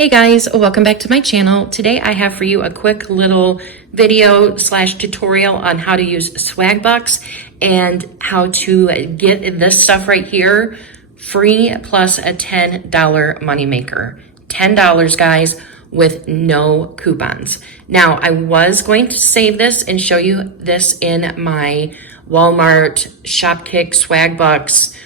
Hey guys, welcome back to my channel. Today I have for you a quick little video slash tutorial on how to use Swagbucks and how to get this stuff right here free plus a $10 moneymaker. $10 guys with no coupons. Now I was going to save this and show you this in my Walmart Shopkick Swagbucks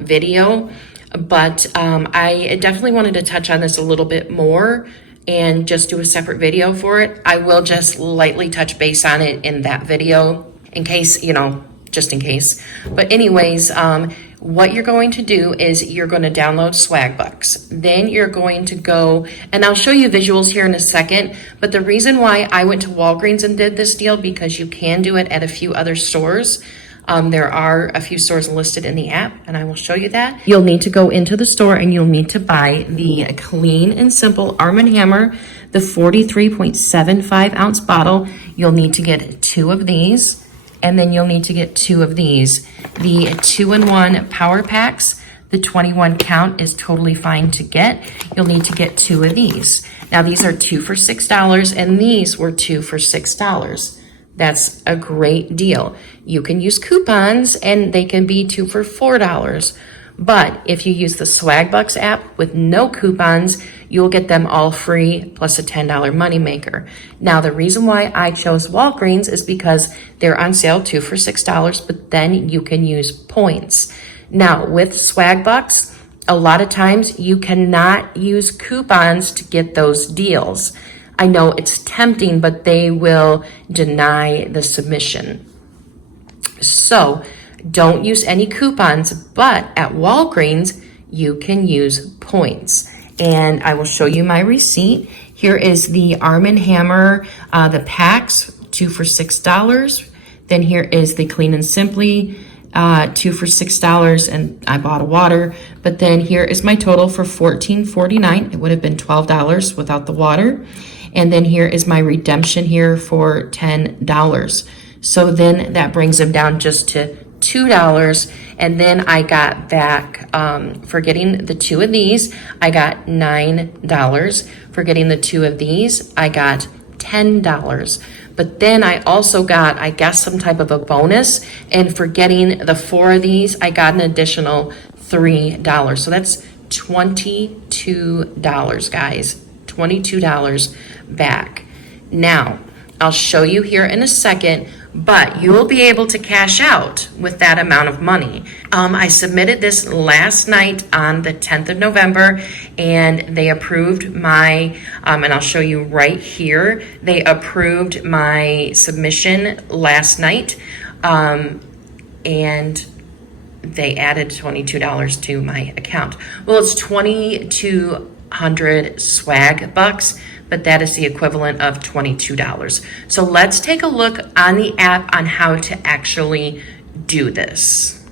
video. But I definitely wanted to touch on this a little bit more and just do a separate video for it. I will just lightly touch base on it in that video in case, just in case. But anyways, what you're going to do is you're going to download Swagbucks. Then you're going to go, and I'll show you visuals here in a second, but the reason why I went to Walgreens and did this deal, because you can do it at a few other stores. There are a few stores listed in the app, and I will show you that. You'll need to go into the store and you'll need to buy the Clean and Simple Arm & Hammer, the 43.75 ounce bottle. You'll need to get 2 of these, and then you'll need to get 2 of these. The 2-in-1 power packs, the 21 count is totally fine to get. You'll need to get 2 of these. Now these are 2 for $6, and these were 2 for $6. That's a great deal. You can use coupons and they can be 2 for $4. But if you use the Swagbucks app with no coupons, you'll get them all free plus a $10 moneymaker. Now, the reason why I chose Walgreens is because they're on sale 2 for $6, but then you can use points. Now, with Swagbucks, a lot of times you cannot use coupons to get those deals. I know it's tempting, but they will deny the submission. So don't use any coupons, but at Walgreens, you can use points. And I will show you my receipt. Here is the Arm & Hammer, the packs, 2 for $6. Then here is the Clean and Simply, 2 for $6, and I bought a water. But then here is my total for $14.49. It would have been $12 without the water. And then here is my redemption here for $10. So then that brings them down just to $2. And then I got back, for getting the 2 of these, I got $9. For getting the 2 of these, I got $10. But then I also got, I guess, some type of a bonus. And for getting the 4 of these, I got an additional $3. So that's $22, guys. $22 back. Now, I'll show you here in a second, but you'll be able to cash out with that amount of money. I submitted this last night on the 10th of November, and they approved my, and I'll show you right here, they approved my submission last night, and they added $22 to my account. Well, it's 2,200 Swagbucks, but that is the equivalent of $22. So let's take a look on the app on how to actually do this.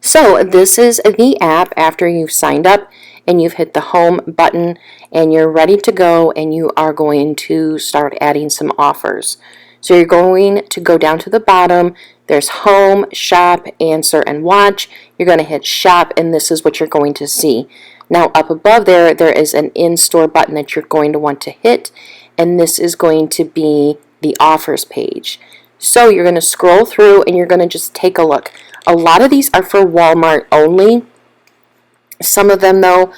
So this is the app after you've signed up and you've hit the home button and you're ready to go, and you are going to start adding some offers. So you're going to go down to the bottom. There's home, shop, answer, and watch. You're going to hit shop, and this is what you're going to see. Now up above there, there is an in-store button that you're going to want to hit, and this is going to be the offers page. So you're going to scroll through and you're going to just take a look. A lot of these are for Walmart only. Some of them, though,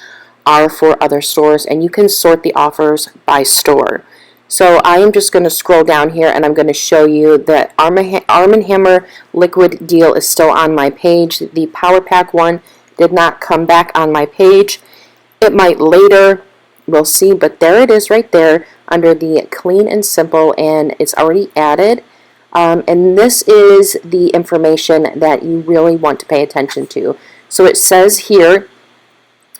are for other stores, and you can sort the offers by store. So I am just going to scroll down here, and I'm going to show you that Arm & Hammer liquid deal is still on my page. The Power Pack one did not come back on my page. It might later, we'll see, but there it is right there under the Clean and Simple, and it's already added. And this is the information that you really want to pay attention to. So it says here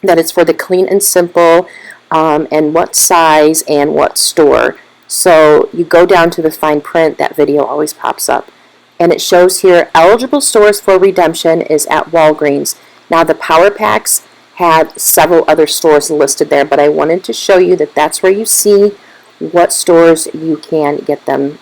that it's for the Clean and Simple, and what size and what store. So you go down to the fine print, that video always pops up. And it shows here, eligible stores for redemption is at Walgreens. Now the Power Packs had several other stores listed there, but I wanted to show you that that's where you see what stores you can get them,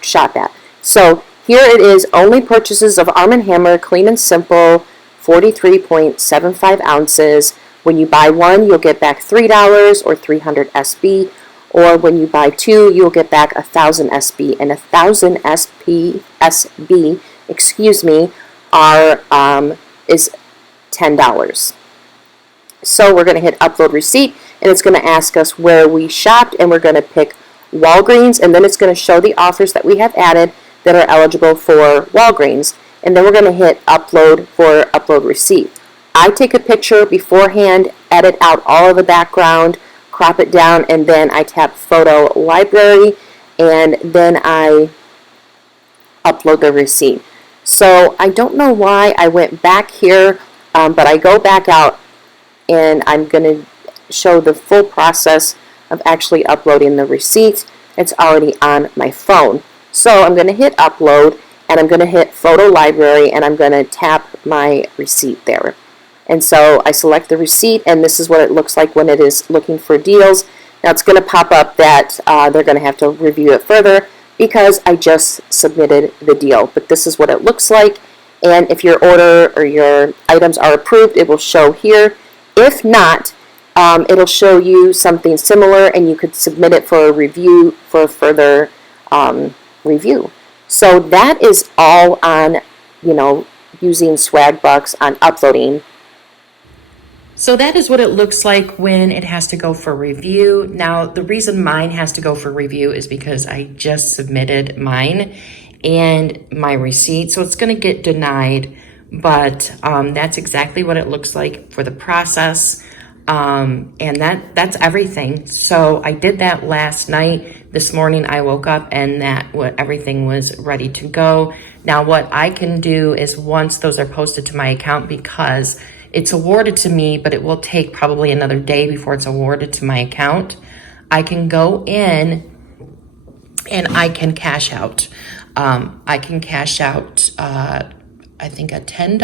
shop at. So here it is, only purchases of Arm & Hammer, Clean and Simple, 43.75 ounces, When you buy one, you'll get back $3 or 300 SB, or when you buy two, you'll get back 1,000 SB, and 1,000 SB, excuse me, is $10. So we're going to hit upload receipt, and it's going to ask us where we shopped, and we're going to pick Walgreens, and then it's going to show the offers that we have added that are eligible for Walgreens, and then we're going to hit upload for upload receipt. I take a picture beforehand, edit out all of the background, crop it down, and then I tap photo library, and then I upload the receipt. So I don't know why I went back here, but I go back out, and I'm going to show the full process of actually uploading the receipt. It's already on my phone. So I'm going to hit upload, and I'm going to hit photo library, and I'm going to tap my receipt there. And so I select the receipt, and this is what it looks like when it is looking for deals. Now it's going to pop up that they're going to have to review it further because I just submitted the deal. But this is what it looks like, and if your order or your items are approved, it will show here. If not, it'll show you something similar, and you could submit it for a review, for further review. So that is all on, using Swagbucks on uploading. So that is what it looks like when it has to go for review. Now, the reason mine has to go for review is because I just submitted mine and my receipt, so it's going to get denied. But that's exactly what it looks like for the process, and that's everything. So I did that last night. This morning I woke up and everything was ready to go. Now what I can do is, once those are posted to my account, because it's awarded to me, but it will take probably another day before it's awarded to my account, I can go in and I can cash out. I can cash out, I think, a $10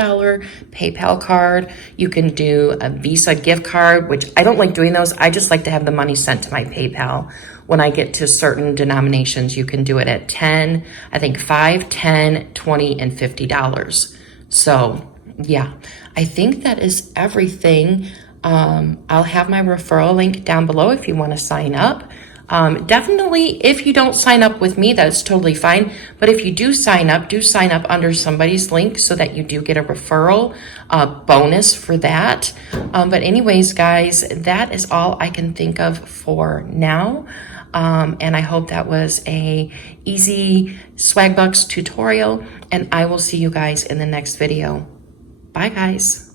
PayPal card. You can do a Visa gift card, which I don't like doing those. I just like to have the money sent to my PayPal. When I get to certain denominations, you can do it at 10, I think 5, 10, 20, and $50. So yeah, I think that is everything. I'll have my referral link down below if you want to sign up. Definitely, if you don't sign up with me, that's totally fine. But if you do sign up under somebody's link so that you do get a referral bonus for that. But anyways, guys, that is all I can think of for now. And I hope that was a easy Swagbucks tutorial, and I will see you guys in the next video. Bye, guys.